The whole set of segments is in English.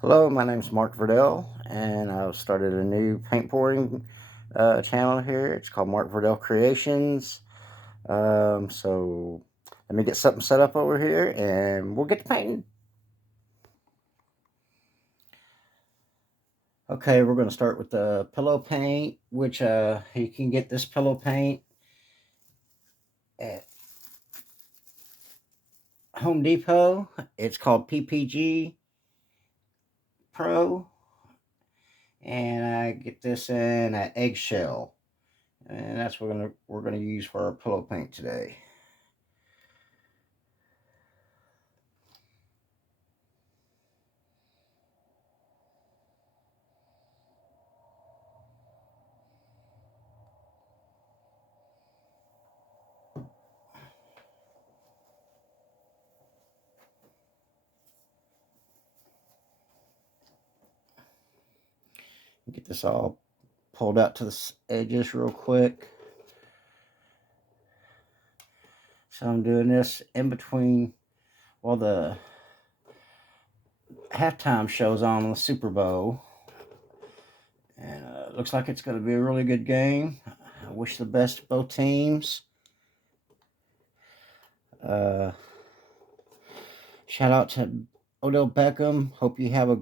Hello, my name is Mark Verdell, and I've started a new paint pouring channel here. It's called Mark Verdell Creations. So let me get something set up over here, and we'll get to painting. Okay, we're going to start with the pillow paint, which you can get this pillow paint at Home Depot. It's called PPG Pro, and I get this in an eggshell, and that's what we're gonna use for our pillow paint today. Get this all pulled out to the edges real quick. So I'm doing this in between while the halftime show's on the Super Bowl. And looks like it's going to be a really good game. I wish the best to both teams. Shout out to Odell Beckham. Hope you have a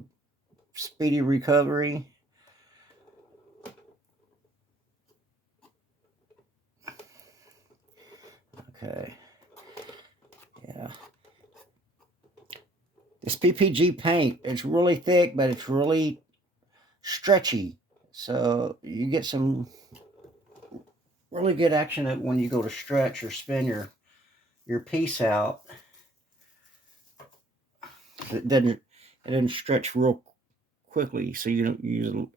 speedy recovery. Okay. Yeah. This PPG paint, it's really thick, but it's really stretchy. So you get some really good action when you go to stretch or spin your piece out. It doesn't stretch real quickly, so you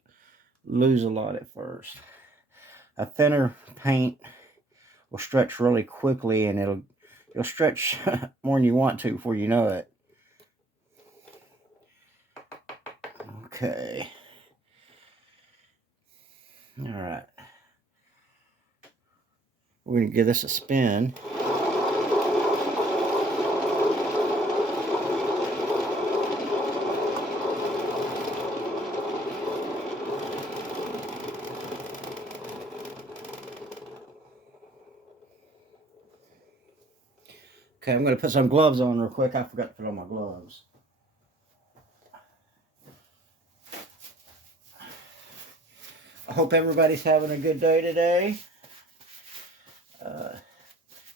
lose a lot at first. A thinner paint will stretch really quickly, and you'll stretch more than you want to before you know it. Okay. All right. We're going to give this a spin. Okay, I'm going to put some gloves on real quick. I forgot to put on my gloves. I hope everybody's having a good day today.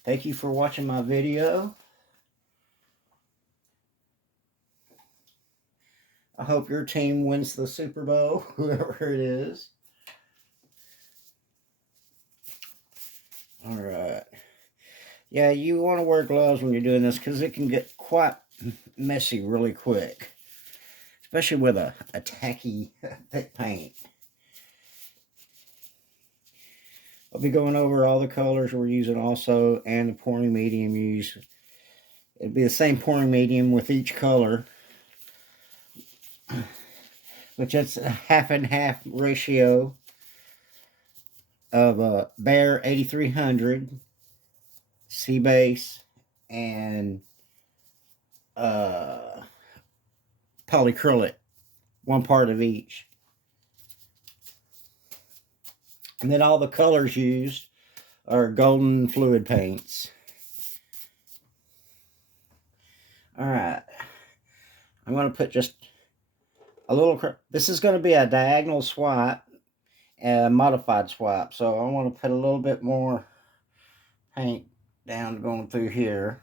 Thank you for watching my video. I hope your team wins the Super Bowl, whoever it is. All right. Yeah, you want to wear gloves when you're doing this because it can get quite messy really quick, especially with a tacky, thick paint. I'll be going over all the colors we're using also and the pouring medium used. It'll be the same pouring medium with each color, which it's a half and half ratio of Berh 8300, sea base, and polycrylic, one part of each. And then all the colors used are golden fluid paints. All right. I'm going to put just a little, this is going to be a diagonal swipe and a modified swipe. So I want to put a little bit more paint down going through here.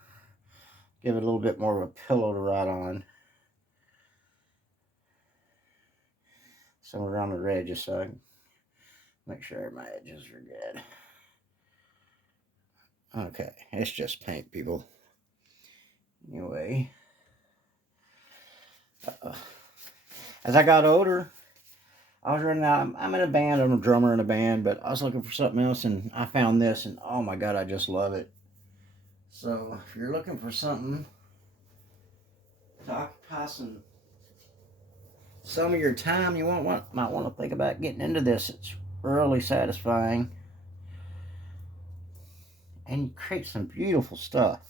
Give it a little bit more of a pillow to write on. Somewhere around the edges so I can make sure my edges are good. Okay, it's just paint, people. Anyway, as I got older, I was running out. I'm in a band. I'm a drummer in a band, but I was looking for something else, and I found this, and oh my god, I just love it. So if you're looking for something to occupy some of your time, you might want to think about getting into this. It's really satisfying, and you create some beautiful stuff.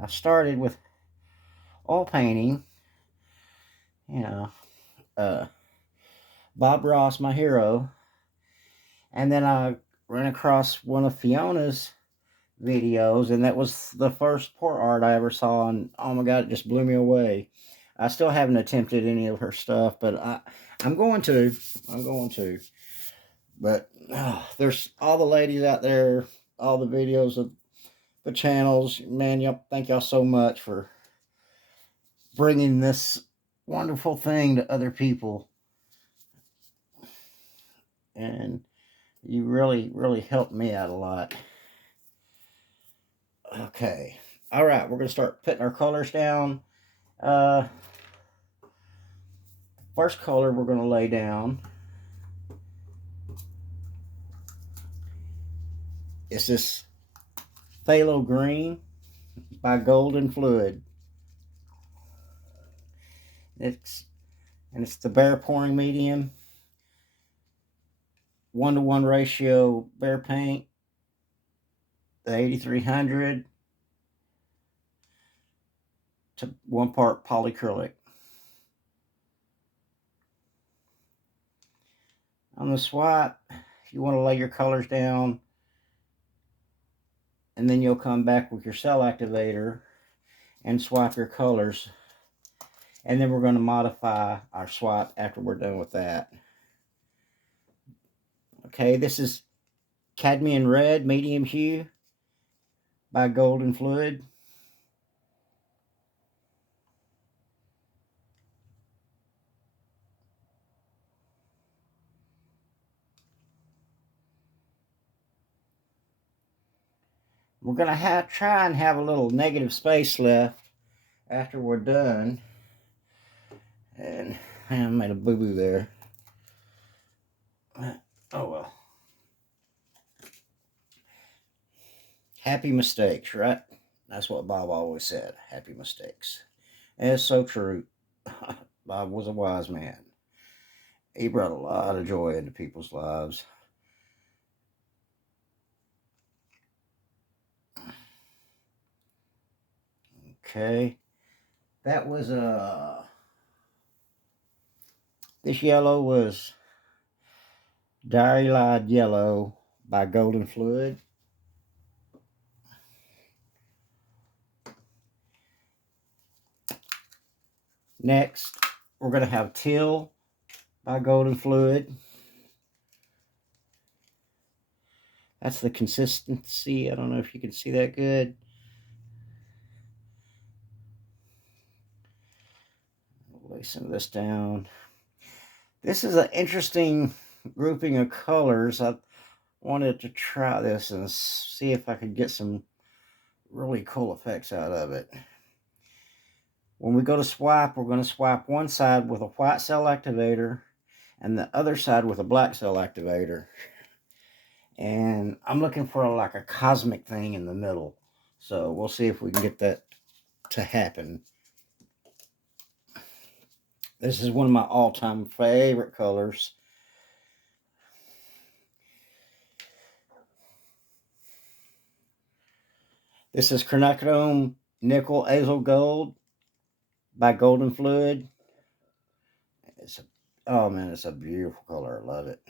I started with oil painting, you know, Bob Ross, my hero. And then I ran across one of Fiona's videos, and that was the first port art I ever saw, and oh my god, it just blew me away. I still haven't attempted any of her stuff, but I'm going to. I'm going to. But there's all the ladies out there, all the videos of the channels. Man, y'all, thank y'all so much for bringing this wonderful thing to other people. And you really, really helped me out a lot. Okay. All right, we're going to start putting our colors down. First color we're going to lay down is this Phthalo Green by Golden Fluid. It's the Berh pouring medium, 1-to-1 ratio Berh paint, the 8300 to 1 part polycrylic. On the swap, if you want to lay your colors down, and then you'll come back with your cell activator and swap your colors, and then we're going to modify our swap after we're done with that. Okay, this is Cadmium Red Medium Hue by Golden Fluid. We're going to try and have a little negative space left after we're done. And I made a boo-boo there. Oh well. Happy mistakes, right? That's what Bob always said. Happy mistakes. And it's so true. Bob was a wise man. He brought a lot of joy into people's lives. Okay. That was this yellow was Diarylide Yellow by Golden Fluid. Next, we're going to have Teal by Golden Fluid. That's the consistency. I don't know if you can see that good. I'll lay some of this down. This is an interesting grouping of colors. I wanted to try this and see if I could get some really cool effects out of it. When we go to swap, we're going to swap one side with a white cell activator and the other side with a black cell activator. And I'm looking for like a cosmic thing in the middle. So we'll see if we can get that to happen. This is one of my all-time favorite colors. This is quinacridone Nickel Azle Gold by Golden Fluid. Oh man, it's a beautiful color. I love it.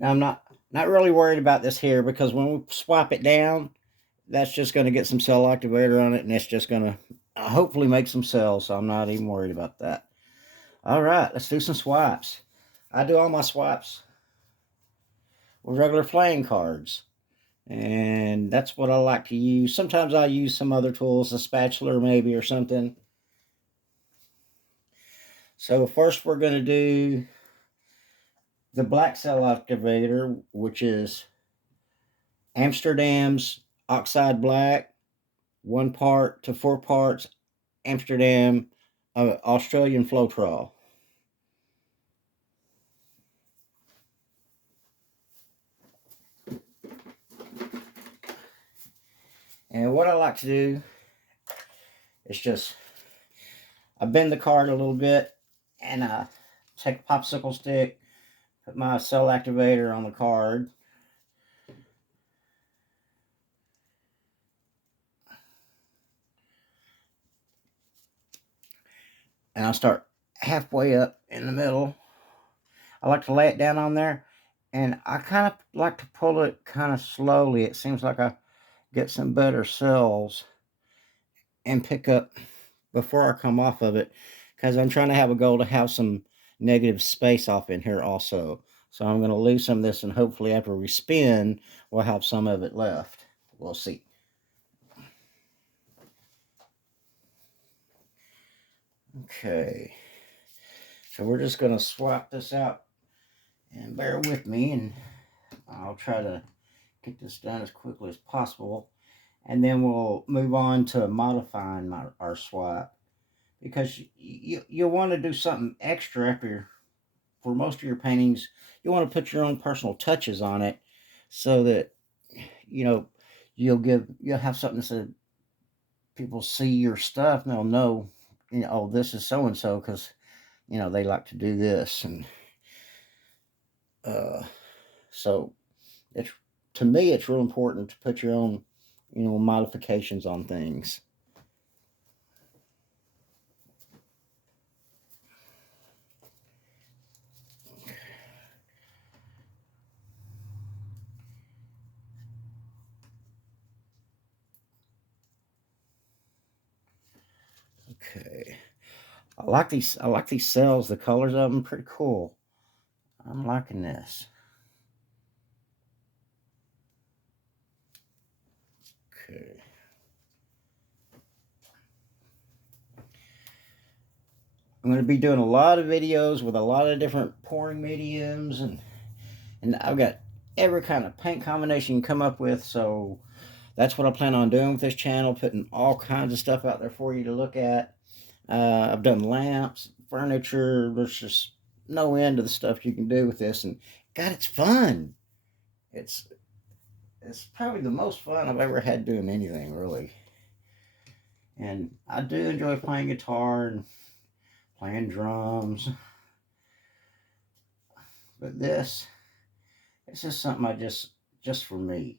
Now I'm not really worried about this here, because when we swap it down, that's just going to get some cell activator on it, and it's just going to hopefully make some cells, so I'm not even worried about that. All right, let's do some swipes. I do all my swipes with regular playing cards, and that's what I like to use. Sometimes I use some other tools, a spatula maybe or something. So first we're going to do the black cell activator, which is Amsterdam's oxide black, 1 part to 4 parts Amsterdam Australian Floetrol. And what I like to do is just, I bend the card a little bit, and I take a popsicle stick, put my cell activator on the card, and I start halfway up in the middle. I like to lay it down on there, and I kind of like to pull it kind of slowly. It seems like I get some better cells and pick up before I come off of it, because I'm trying to have a goal to have some negative space off in here also. So I'm going to leave some of this, and hopefully after we spin, we'll have some of it left. We'll see. Okay. So we're just going to swap this out, and bear with me, and I'll try to get this done as quickly as possible. And then we'll move on to modifying our swap, because you want to do something extra after, for most of your paintings. You want to put your own personal touches on it, so that you'll have something so people see your stuff and they'll know, oh, this is so and so, because they like to do this. And so it's, to me, it's real important to put your own modifications on things. Okay. I like these cells. The colors of them pretty cool. I'm liking this. Okay. I'm going to be doing a lot of videos with a lot of different pouring mediums, and I've got every kind of paint combination you can come up with. So that's what I plan on doing with this channel, putting all kinds of stuff out there for you to look at. I've done lamps, furniture. There's just no end to the stuff you can do with this, and God, it's fun. It's probably the most fun I've ever had doing anything, really. And I do enjoy playing guitar and playing drums, but this is something I just for me,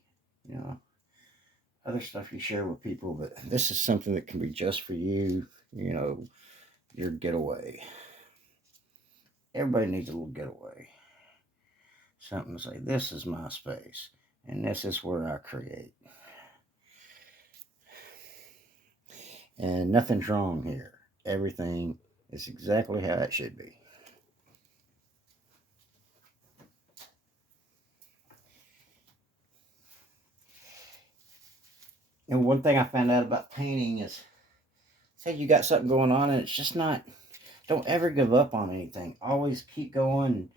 Other stuff you share with people, but this is something that can be just for you. Your getaway. Everybody needs a little getaway. Something to say, this is my space, and this is where I create. And nothing's wrong here. Everything is exactly how it should be. And one thing I found out about painting is, say you got something going on and it's just not, don't ever give up on anything. Always keep going,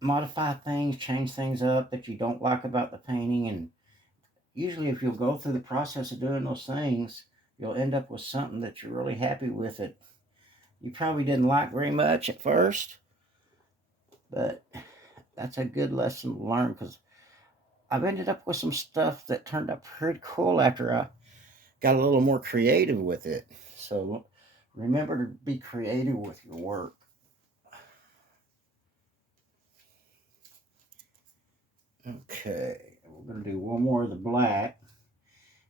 modify things, change things up that you don't like about the painting. And usually if you'll go through the process of doing those things, you'll end up with something that you're really happy with. It you probably didn't like very much at first, but that's a good lesson to learn, because I've ended up with some stuff that turned out pretty cool after I got a little more creative with it. So remember to be creative with your work. Okay, we're going to do one more of the black,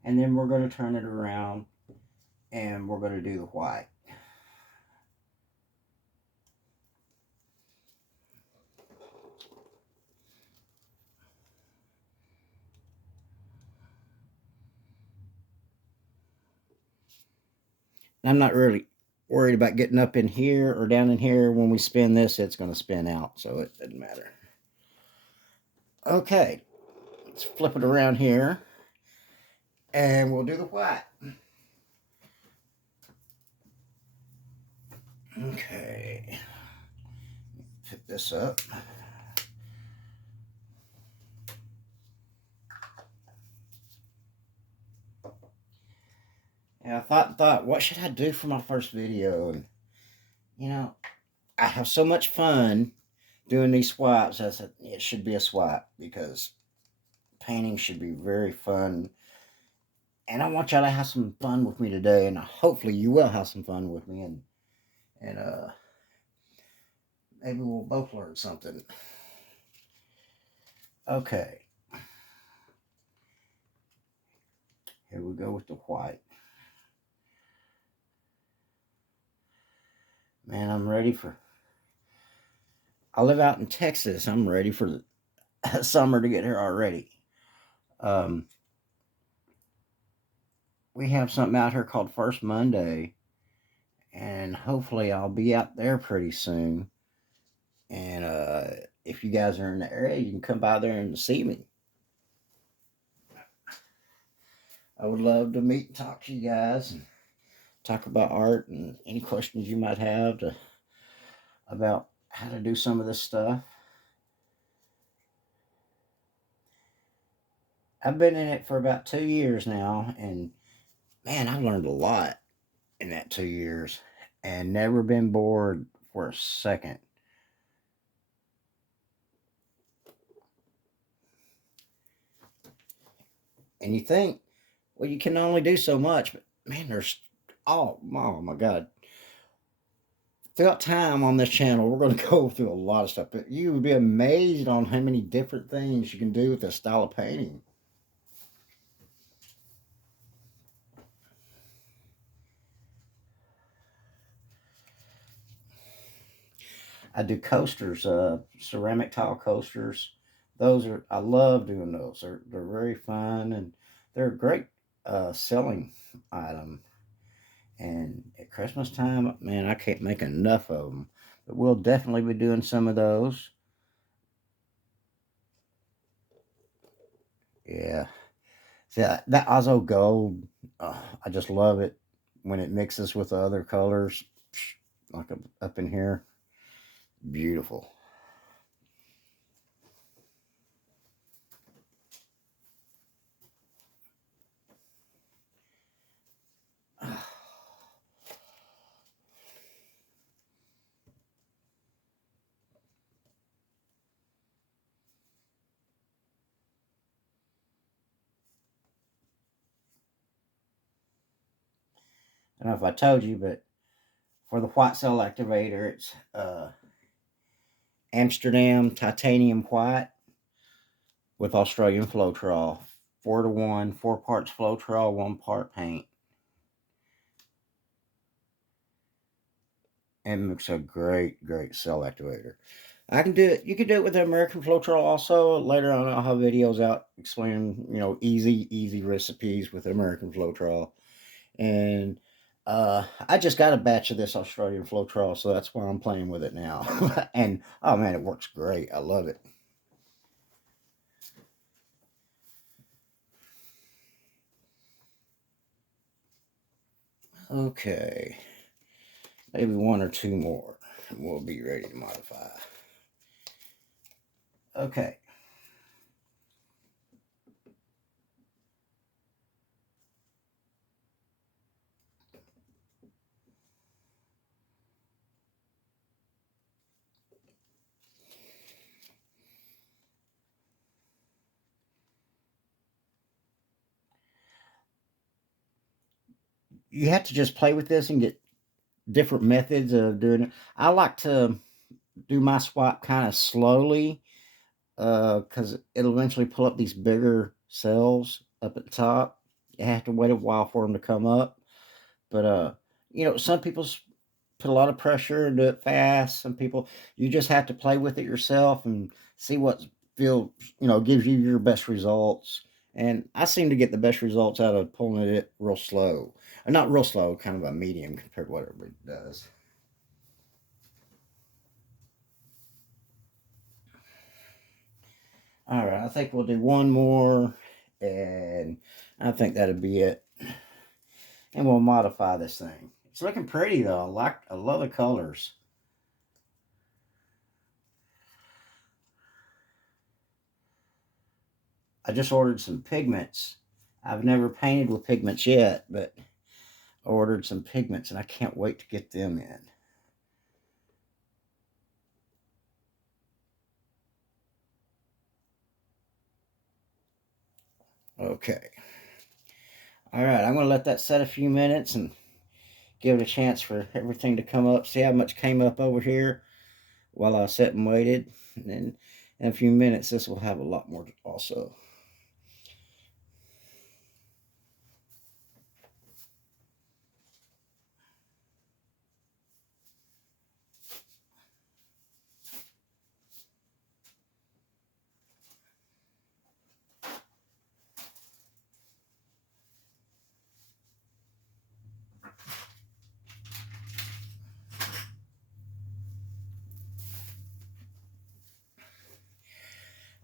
and then we're going to turn it around and we're going to do the white. I'm not really worried about getting up in here or down in here. When we spin this, it's going to spin out, so it doesn't matter. Okay, let's flip it around here, and we'll do the white. Okay, pick this up. And I thought, what should I do for my first video? And I have so much fun doing these swipes. I said it should be a swipe, because painting should be very fun And I want y'all to have some fun with me today, and hopefully you will have some fun with me, and maybe we'll both learn something. Okay, here we go with the white. Man, I'm ready for. I live out in Texas. I'm ready for the summer to get here already. We have something out here called First Monday, and hopefully I'll be out there pretty soon. And if you guys are in the area, you can come by there and see me. I would love to meet and talk to you guys and talk about art and any questions you might have about how to do some of this stuff. I've been in it for about 2 years now, and man, I've learned a lot in that 2 years and never been bored for a second. And you think, well, you can only do so much, but man, there's oh my god. Throughout time on this channel, we're going to go through a lot of stuff, but you would be amazed on how many different things you can do with this style of painting. I do coasters, ceramic tile coasters. Those are, I love doing those. They're very fun, and they're a great selling item. And at Christmas time, man, I can't make enough of them. But we'll definitely be doing some of those. Yeah. See, that Ozo Gold, I just love it when it mixes with the other colors, like up in here. Beautiful. I don't know if I told you, but for the white cell activator, it's Amsterdam titanium white with Australian Floetrol. 4-to-1, 4 parts Floetrol, 1 part paint. And it's a great cell activator. I can do it. You can do it with the American Floetrol also. Later on, I'll have videos out explaining, easy recipes with American Floetrol. And I just got a batch of this Australian Floetrol, so that's why I'm playing with it now. And oh man, it works great. I love it. Okay, maybe 1 or 2 more, and we'll be ready to modify. Okay. You have to just play with this and get different methods of doing it. I like to do my swap kind of slowly because it'll eventually pull up these bigger cells up at the top. You have to wait a while for them to come up. But some people put a lot of pressure and do it fast. Some people, you just have to play with it yourself and see what gives you your best results. And I seem to get the best results out of pulling it real slow. Not real slow, kind of a medium compared to what everybody does. All right, I think we'll do one more, and I think that'll be it. And we'll modify this thing. It's looking pretty though. I love the colors. I just ordered some pigments. I've never painted with pigments yet, but I ordered some pigments and I can't wait to get them in. Okay. Alright, I'm going to let that set a few minutes and give it a chance for everything to come up. See how much came up over here while I sat and waited. And then in a few minutes, this will have a lot more also.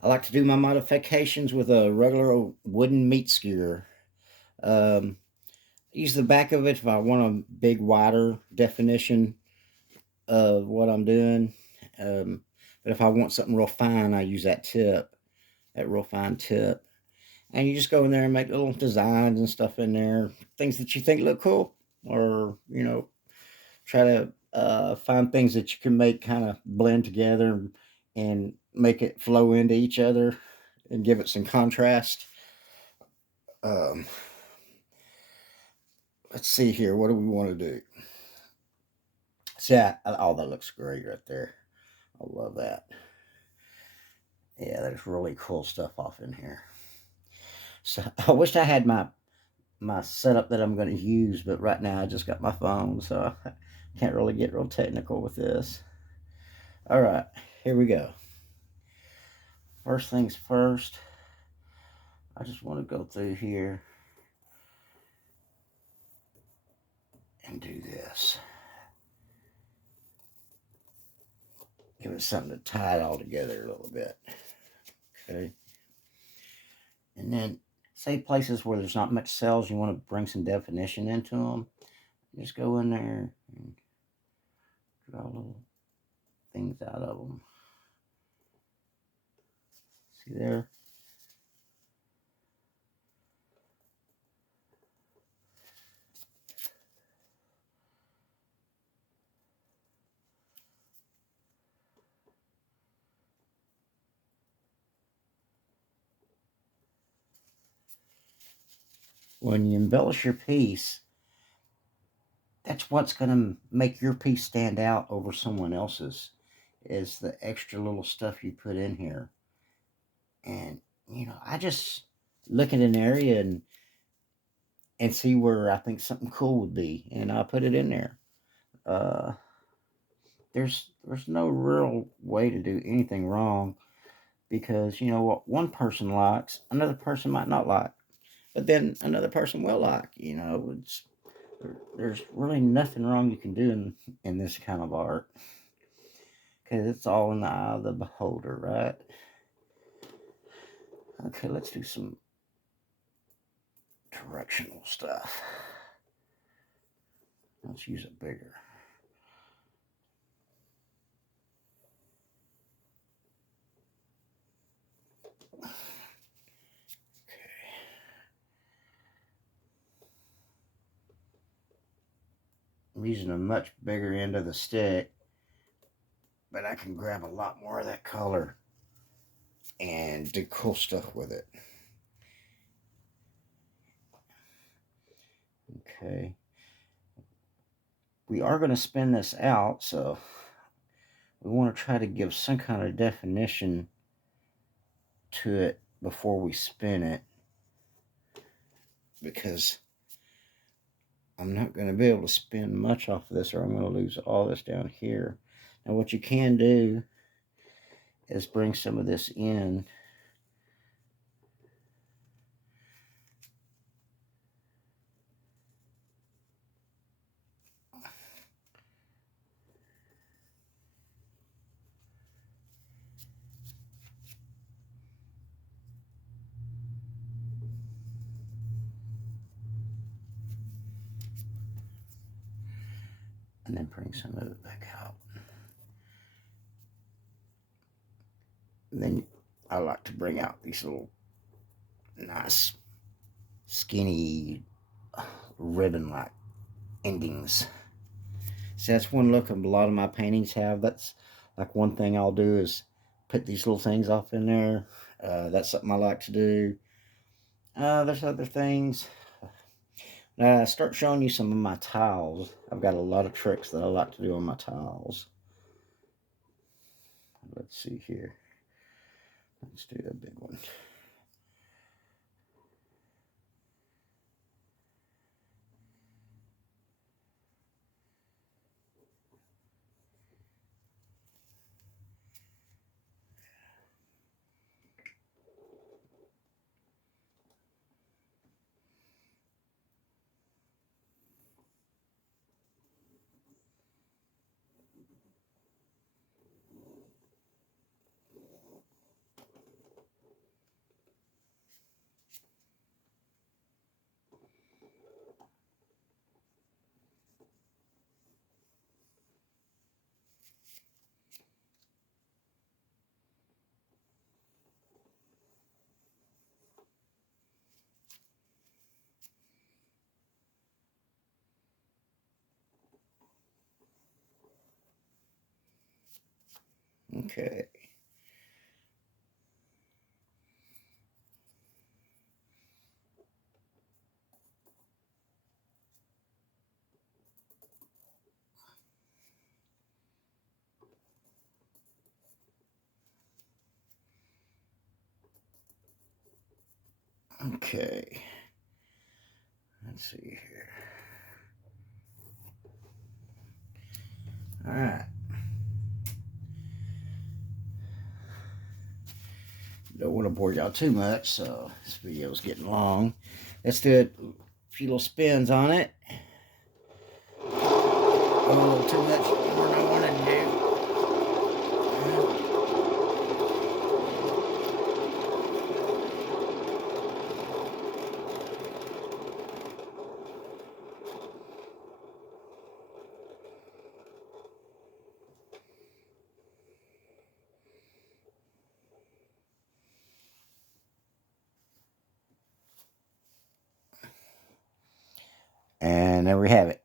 I like to do my modifications with a regular wooden meat skewer. Use the back of it if I want a big, wider definition of what I'm doing. But if I want something real fine, I use that tip, that real fine tip. And you just go in there and make little designs and stuff in there, things that you think look cool, or try to find things that you can make kind of blend together and make it flow into each other and give it some contrast. Um, let's see here. What do we want to do? See, oh, that looks great right there. I love that. Yeah, there's really cool stuff off in here. So I wish I had my setup that I'm going to use, but right now I just got my phone, so I can't really get real technical with this. All right, here we go. First things first, I just want to go through here and do this. Give it something to tie it all together a little bit. Okay. And then, say places where there's not much cells, you want to bring some definition into them. Just go in there and draw little things out of them. See there? When you embellish your piece, that's what's going to make your piece stand out over someone else's, is the extra little stuff you put in here. And, I just look at an area and see where I think something cool would be, and I put it in there. There's no real way to do anything wrong, because what one person likes, another person might not like, but then another person will like. There's really nothing wrong you can do in this kind of art, because it's all in the eye of the beholder, right? Okay, let's do some directional stuff. Let's use it bigger. I'm using a much bigger end of the stick, but I can grab a lot more of that color and do cool stuff with it. Okay. We are going to spin this out, so we want to try to give some kind of definition to it before we spin it, because I'm not going to be able to spin much off of this, or I'm going to lose all this down here. Now what you can do is bring some of this in. And then bring some of it back out. And then I like to bring out these little nice skinny ribbon-like endings. See, that's one look a lot of my paintings have. That's like one thing I'll do, is put these little things off in there. That's something I like to do. There's other things. Start showing you some of my tiles. I've got a lot of tricks that I like to do on my tiles. Let's see here. Let's do a big one. Okay. Okay. Let's see here. All right. Don't want to bore y'all too much, so this video is getting long. Let's do a few little spins on it. A little too much more than I wanted to do. And there we have it.